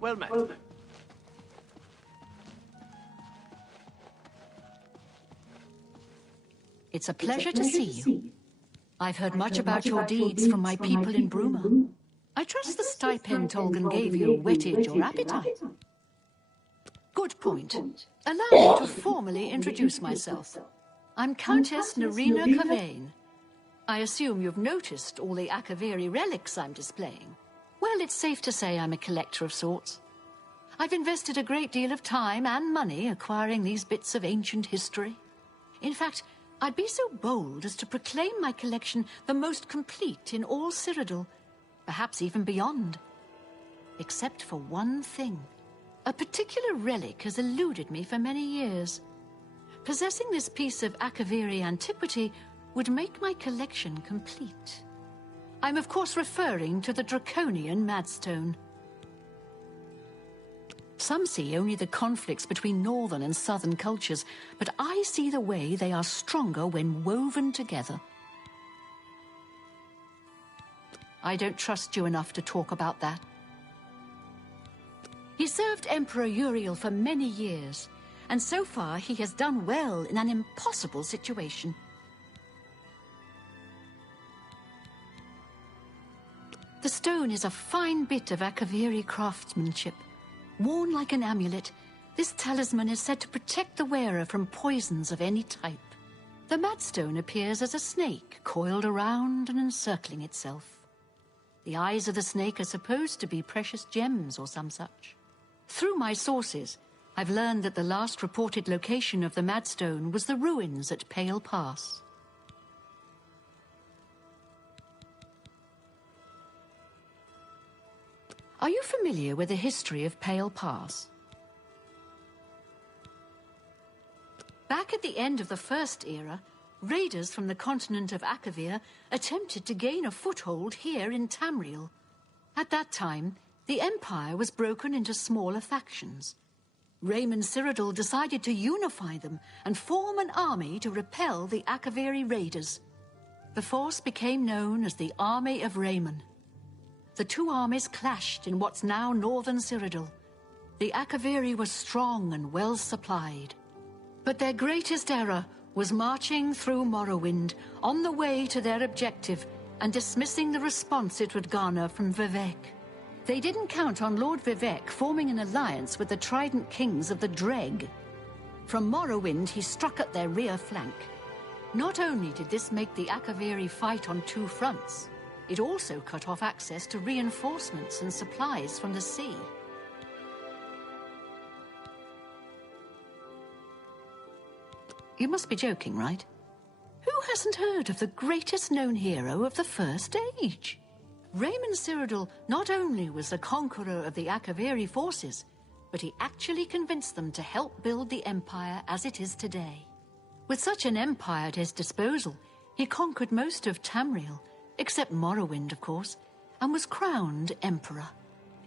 Well met. It's a pleasure to see you. I've heard much about your deeds from my people in Bruma. I trust the stipend Tolgan gave you whetted your appetite. Good point. Allow me to formally introduce myself. I'm Countess Nerina Cavain. I assume you've noticed all the Akaviri relics I'm displaying. Well, it's safe to say I'm a collector of sorts. I've invested a great deal of time and money acquiring these bits of ancient history. In fact, I'd be so bold as to proclaim my collection the most complete in all Cyrodiil, perhaps even beyond. Except for one thing. A particular relic has eluded me for many years. Possessing this piece of Akaviri antiquity would make my collection complete. I'm of course referring to the Draconian Madstone. Some see only the conflicts between northern and southern cultures, but I see the way they are stronger when woven together. I don't trust you enough to talk about that. He served Emperor Uriel for many years, and so far he has done well in an impossible situation. The stone is a fine bit of Akaviri craftsmanship. Worn like an amulet, this talisman is said to protect the wearer from poisons of any type. The Madstone appears as a snake coiled around and encircling itself. The eyes of the snake are supposed to be precious gems or some such. Through my sources, I've learned that the last reported location of the Madstone was the ruins at Pale Pass. Are you familiar with the history of Pale Pass? Back at the end of the First Era, raiders from the continent of Akavir attempted to gain a foothold here in Tamriel. At that time, the Empire was broken into smaller factions. Raymond Cyrodiil decided to unify them and form an army to repel the Akaviri raiders. The force became known as the Army of Raymond. The two armies clashed in what's now northern Cyrodiil. The Akaviri were strong and well supplied. But their greatest error was marching through Morrowind on the way to their objective and dismissing the response it would garner from Vivek. They didn't count on Lord Vivek forming an alliance with the Trident Kings of the Dreg. From Morrowind, he struck at their rear flank. Not only did this make the Akaviri fight on two fronts, it also cut off access to reinforcements and supplies from the sea. You must be joking, right? Who hasn't heard of the greatest known hero of the First Age? Raymond Cyrodiil not only was the conqueror of the Akaviri forces, but he actually convinced them to help build the Empire as it is today. With such an empire at his disposal, he conquered most of Tamriel, except Morrowind, of course, and was crowned emperor.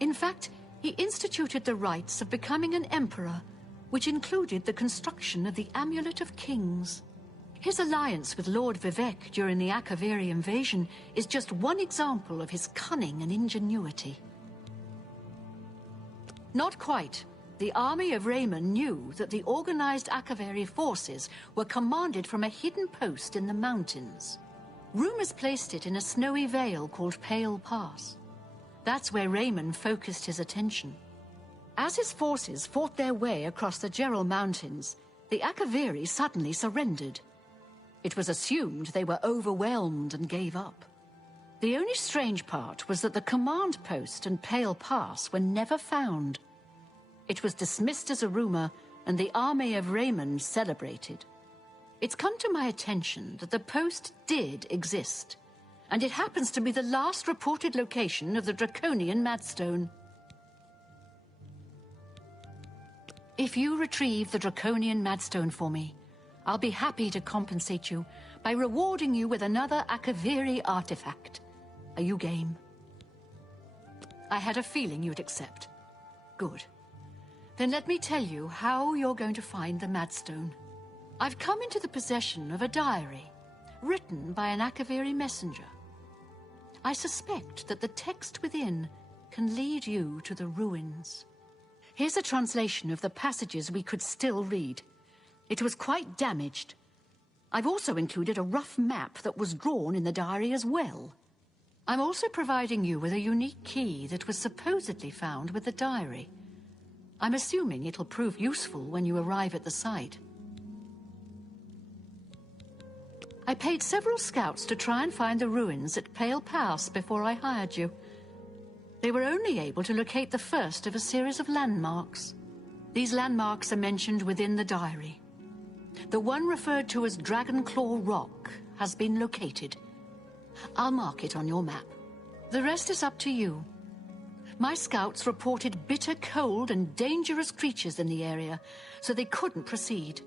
In fact, he instituted the rites of becoming an emperor, which included the construction of the Amulet of Kings. His alliance with Lord Vivek during the Akaviri invasion is just one example of his cunning and ingenuity. Not quite. The army of Raymond knew that the organized Akaviri forces were commanded from a hidden post in the mountains. Rumors placed it in a snowy vale called Pale Pass. That's where Raymond focused his attention. As his forces fought their way across the Gerald Mountains, the Akaviri suddenly surrendered. It was assumed they were overwhelmed and gave up. The only strange part was that the command post and Pale Pass were never found. It was dismissed as a rumor, and the army of Raymond celebrated. It's come to my attention that the post did exist, and it happens to be the last reported location of the Draconian Madstone. If you retrieve the Draconian Madstone for me, I'll be happy to compensate you by rewarding you with another Akaviri artifact. Are you game? I had a feeling you'd accept. Good. Then let me tell you how you're going to find the Madstone. I've come into the possession of a diary, written by an Akaviri messenger. I suspect that the text within can lead you to the ruins. Here's a translation of the passages we could still read. It was quite damaged. I've also included a rough map that was drawn in the diary as well. I'm also providing you with a unique key that was supposedly found with the diary. I'm assuming it'll prove useful when you arrive at the site. I paid several scouts to try and find the ruins at Pale Pass before I hired you. They were only able to locate the first of a series of landmarks. These landmarks are mentioned within the diary. The one referred to as Dragonclaw Rock has been located. I'll mark it on your map. The rest is up to you. My scouts reported bitter cold and dangerous creatures in the area, so they couldn't proceed.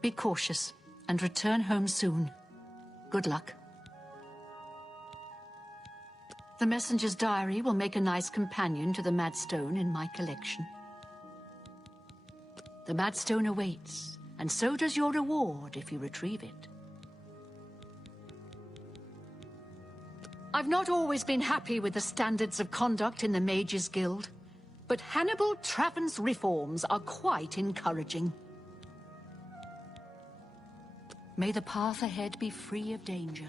Be cautious and return home soon. Good luck. The messenger's diary will make a nice companion to the Madstone in my collection. The Madstone awaits, and so does your reward if you retrieve it. I've not always been happy with the standards of conduct in the Mages Guild, but Hannibal Traven's reforms are quite encouraging. May the path ahead be free of danger.